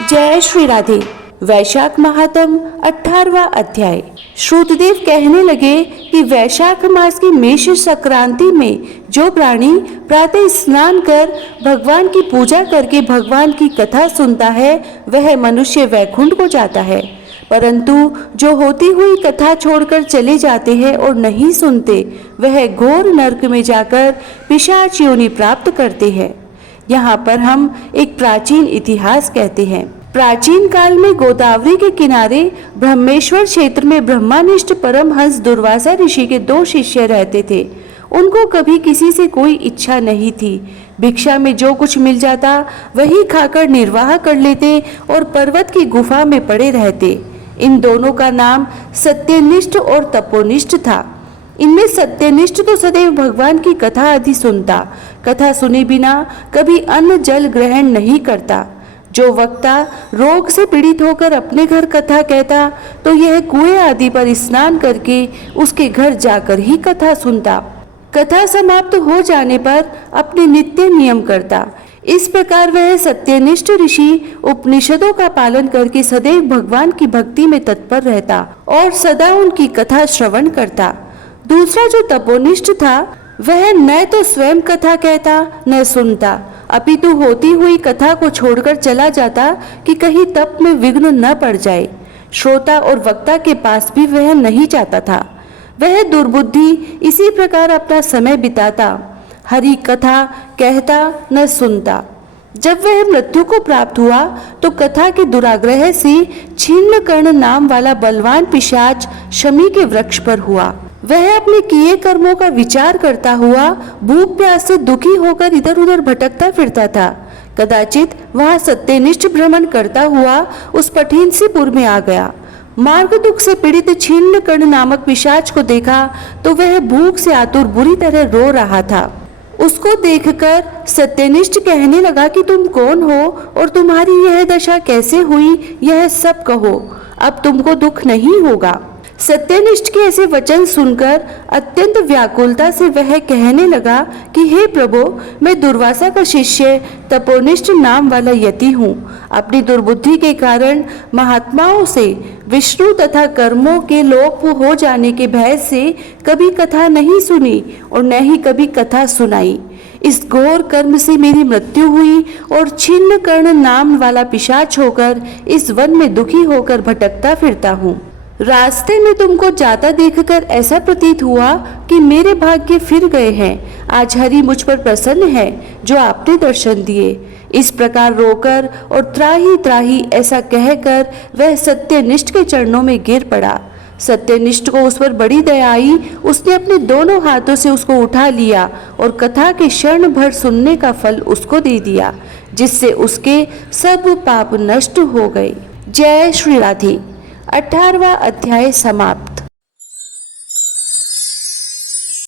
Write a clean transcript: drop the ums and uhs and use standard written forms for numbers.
जय श्री राधे। वैशाख महात्म 18वां अध्याय। श्रुतदेव कहने लगे कि वैशाख मास की मेष संक्रांति में जो प्राणी प्रातः स्नान कर भगवान की पूजा करके भगवान की कथा सुनता है वह मनुष्य वैकुंठ को जाता है, परंतु जो होती हुई कथा छोड़कर चले जाते हैं और नहीं सुनते वह घोर नरक में जाकर पिशाच योनि प्राप्त करते हैं। यहाँ पर हम एक प्राचीन इतिहास कहते हैं। प्राचीन काल में गोदावरी के किनारे ब्रह्मेश्वर क्षेत्र में ब्रह्मानिष्ठ परमहंस दुर्वासा ऋषि के 2 शिष्य रहते थे। उनको कभी किसी से कोई इच्छा नहीं थी। भिक्षा में जो कुछ मिल जाता वही खाकर निर्वाह कर लेते और पर्वत की गुफा में पड़े रहते। इन दोनों का नाम सत्यनिष्ठ और तपोनिष्ठ था। इनमें सत्यनिष्ठ तो सदैव भगवान की कथा आदि सुनता, कथा सुने बिना कभी अन्न जल ग्रहण नहीं करता। जो वक्ता रोग से पीड़ित होकर अपने घर कथा कहता तो यह कुएं आदि पर स्नान करके उसके घर जाकर ही कथा सुनता। कथा समाप्त हो जाने पर अपने नित्य नियम करता। इस प्रकार वह सत्यनिष्ठ ऋषि उपनिषदों का पालन करके सदैव भगवान की भक्ति में तत्पर रहता और सदा उनकी कथा श्रवण करता। दूसरा जो तपोनिष्ठ था वह न तो स्वयं कथा कहता न सुनता, अपितु होती हुई कथा को छोड़कर चला जाता कि कहीं तप में विघ्न न पड़ जाए। श्रोता और वक्ता के पास भी वह नहीं जाता था। वह दुर्बुद्धि इसी प्रकार अपना समय बिताता, हरि कथा कहता न सुनता। जब वह मृत्यु को प्राप्त हुआ तो कथा के दुराग्रह से छिन्नकर्ण नाम वाला बलवान पिशाच शमी के वृक्ष पर हुआ। वह अपने किए कर्मों का विचार करता हुआ भूख प्यास से दुखी होकर इधर उधर भटकता फिरता था। कदाचित वह सत्यनिष्ठ भ्रमण करता हुआ उस पठिनसीपुर में आ गया। मार्ग दुख से पीड़ित छिन्नकर्ण नामक पिशाच को देखा तो वह भूख से आतुर बुरी तरह रो रहा था। उसको देखकर सत्यनिष्ठ कहने लगा कि तुम कौन हो और तुम्हारी यह दशा कैसे हुई, यह सब कहो, अब तुमको दुख नहीं होगा। सत्यनिष्ठ के ऐसे वचन सुनकर अत्यंत व्याकुलता से वह कहने लगा कि हे प्रभु, मैं दुर्वासा का शिष्य तपोनिष्ठ नाम वाला यति हूँ। अपनी दुर्बुद्धि के कारण महात्माओं से विष्णु तथा कर्मों के लोप हो जाने के भय से कभी कथा नहीं सुनी और न ही कभी कथा सुनाई। इस घोर कर्म से मेरी मृत्यु हुई और छिन्नकर्ण नाम वाला पिशाच होकर इस वन में दुखी होकर भटकता फिरता हूँ। रास्ते में तुमको जाता देखकर ऐसा प्रतीत हुआ कि मेरे भाग्य फिर गए हैं। आज हरि मुझ पर प्रसन्न है जो आपने दर्शन दिए। इस प्रकार रोकर और त्राही त्राही ऐसा कहकर वह सत्यनिष्ठ के चरणों में गिर पड़ा। सत्यनिष्ठ को उस पर बड़ी दया आई। उसने अपने दोनों हाथों से उसको उठा लिया और कथा के क्षण भर सुनने का फल उसको दे दिया, जिससे उसके सब पाप नष्ट हो गए। जय श्री राधे। 18वां अध्याय समाप्त।